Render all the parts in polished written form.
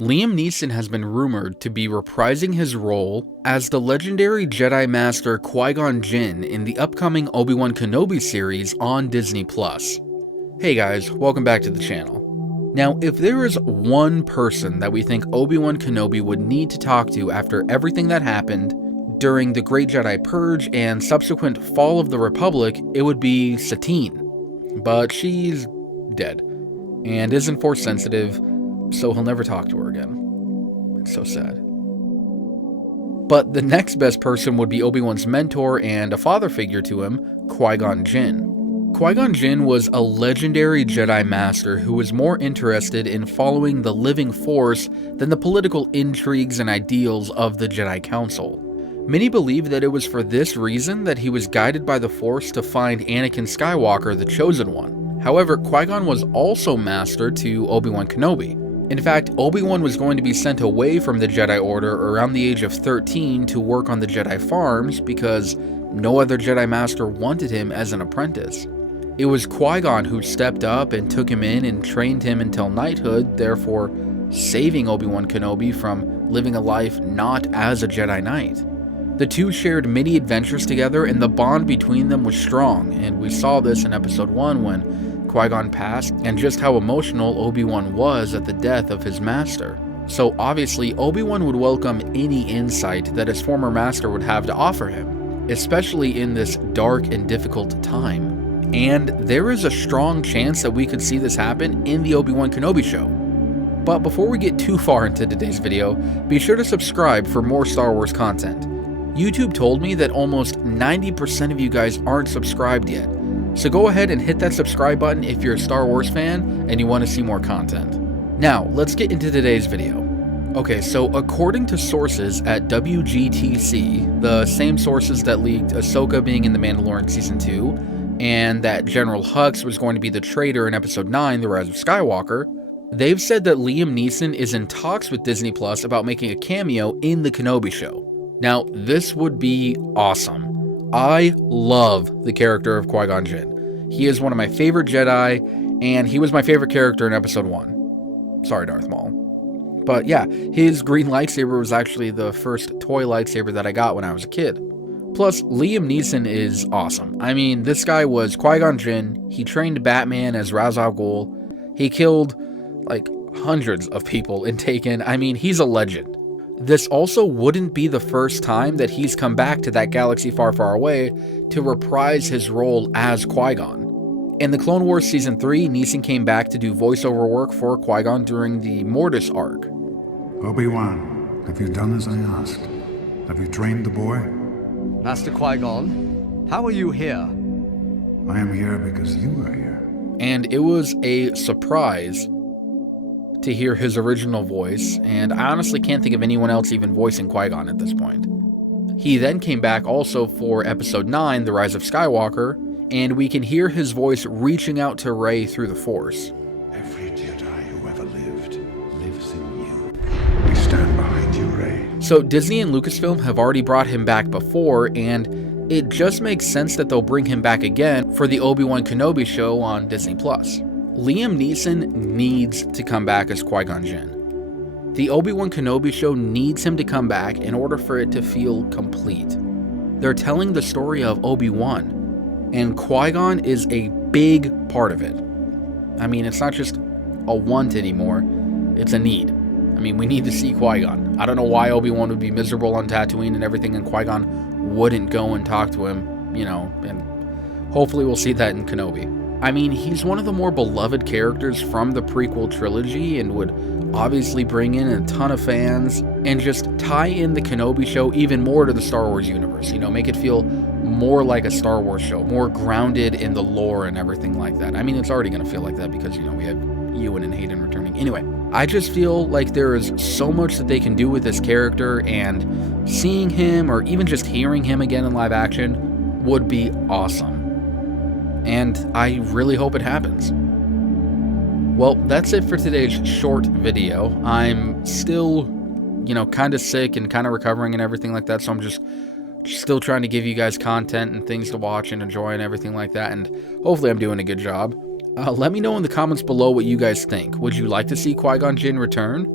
Liam Neeson has been rumored to be reprising his role as the legendary Jedi Master Qui Gon Jinn in the upcoming Obi Wan Kenobi series on Disney+. Hey guys, welcome back to the channel. Now, if there is one person that we think Obi Wan Kenobi would need to talk to after everything that happened during the Great Jedi Purge and subsequent fall of the Republic, it would be Satine. But she's dead, and isn't Force sensitive, so he'll never talk to her again. It's so sad. But the next best person would be Obi-Wan's mentor and a father figure to him, Qui Gon Jinn. Qui Gon Jinn was a legendary Jedi Master who was more interested in following the living Force than the political intrigues and ideals of the Jedi Council. Many believe that it was for this reason that he was guided by the Force to find Anakin Skywalker, the Chosen One. However, Qui-Gon was also master to Obi Wan Kenobi. In fact, Obi-Wan was going to be sent away from the Jedi Order around the age of 13 to work on the Jedi farms because no other Jedi Master wanted him as an apprentice. It was Qui-Gon who stepped up and took him in and trained him until knighthood, therefore saving Obi Wan Kenobi from living a life not as a Jedi Knight. The two shared many adventures together, and the bond between them was strong, and we saw this in Episode 1 when Qui-Gon passed, and just how emotional Obi-Wan was at the death of his master. So obviously, Obi-Wan would welcome any insight that his former master would have to offer him, especially in this dark and difficult time. And there is a strong chance that we could see this happen in the Obi Wan Kenobi show. But before we get too far into today's video, be sure to subscribe for more Star Wars content. YouTube told me that almost 90% of you guys aren't subscribed yet, so go ahead and hit that subscribe button if you're a Star Wars fan and you want to see more content. Now, let's get into today's video. Okay, so according to sources at WGTC, the same sources that leaked Ahsoka being in The Mandalorian Season 2, and that General Hux was going to be the traitor in Episode 9, The Rise of Skywalker, they've said that Liam Neeson is in talks with Disney Plus about making a cameo in the Kenobi show. Now, this would be awesome. I love the character of Qui Gon Jinn. He is one of my favorite Jedi, and he was my favorite character in Episode 1. Sorry, Darth Maul. But yeah, his green lightsaber was actually the first toy lightsaber that I got when I was a kid. Plus, Liam Neeson is awesome. I mean, this guy was Qui Gon Jinn. He trained Batman as Ra's al Ghul. He killed, like, hundreds of people in Taken. I mean, he's a legend. This also wouldn't be the first time that he's come back to that galaxy far, far away to reprise his role as Qui-Gon. In the Clone Wars Season 3, Neeson came back to do voiceover work for Qui-Gon during the Mortis arc. Obi-Wan, have you done as I asked? Have you trained the boy? Master Qui-Gon, how are you here? I am here because you are here. And it was a surprise to hear his original voice, and I honestly can't think of anyone else even voicing Qui-Gon at this point. He then came back also for Episode 9, The Rise of Skywalker, and we can hear his voice reaching out to Rey through the Force. Every Jedi who ever lived lives in you. We stand behind you, Rey. So Disney and Lucasfilm have already brought him back before, and it just makes sense that they'll bring him back again for the Obi Wan Kenobi show on Disney+. Liam Neeson needs to come back as Qui Gon Jinn. The Obi Wan Kenobi show needs him to come back in order for it to feel complete. They're telling the story of Obi-Wan, and Qui-Gon is a big part of it. I mean, it's not just a want anymore, it's a need. I mean, we need to see Qui-Gon. I don't know why Obi-Wan would be miserable on Tatooine and everything, and Qui-Gon wouldn't go and talk to him, you know, and hopefully we'll see that in Kenobi. I mean, he's one of the more beloved characters from the prequel trilogy and would obviously bring in a ton of fans and just tie in the Kenobi show even more to the Star Wars universe, you know, make it feel more like a Star Wars show, more grounded in the lore and everything like that. I mean, it's already going to feel like that because, you know, we have Ewan and Hayden returning. Anyway, I just feel like there is so much that they can do with this character, and seeing him or even just hearing him again in live action would be awesome. And I really hope it happens. Well, that's it for today's short video. I'm still, you know, kind of sick and kind of recovering and everything like that, so I'm just still trying to give you guys content and things to watch and enjoy and everything like that, and hopefully I'm doing a good job. Let me know in the comments below what you guys think. Would you like to see Qui Gon Jinn return?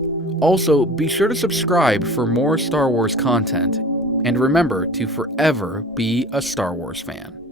Also, be sure to subscribe for more Star Wars content, and remember to forever be a Star Wars fan.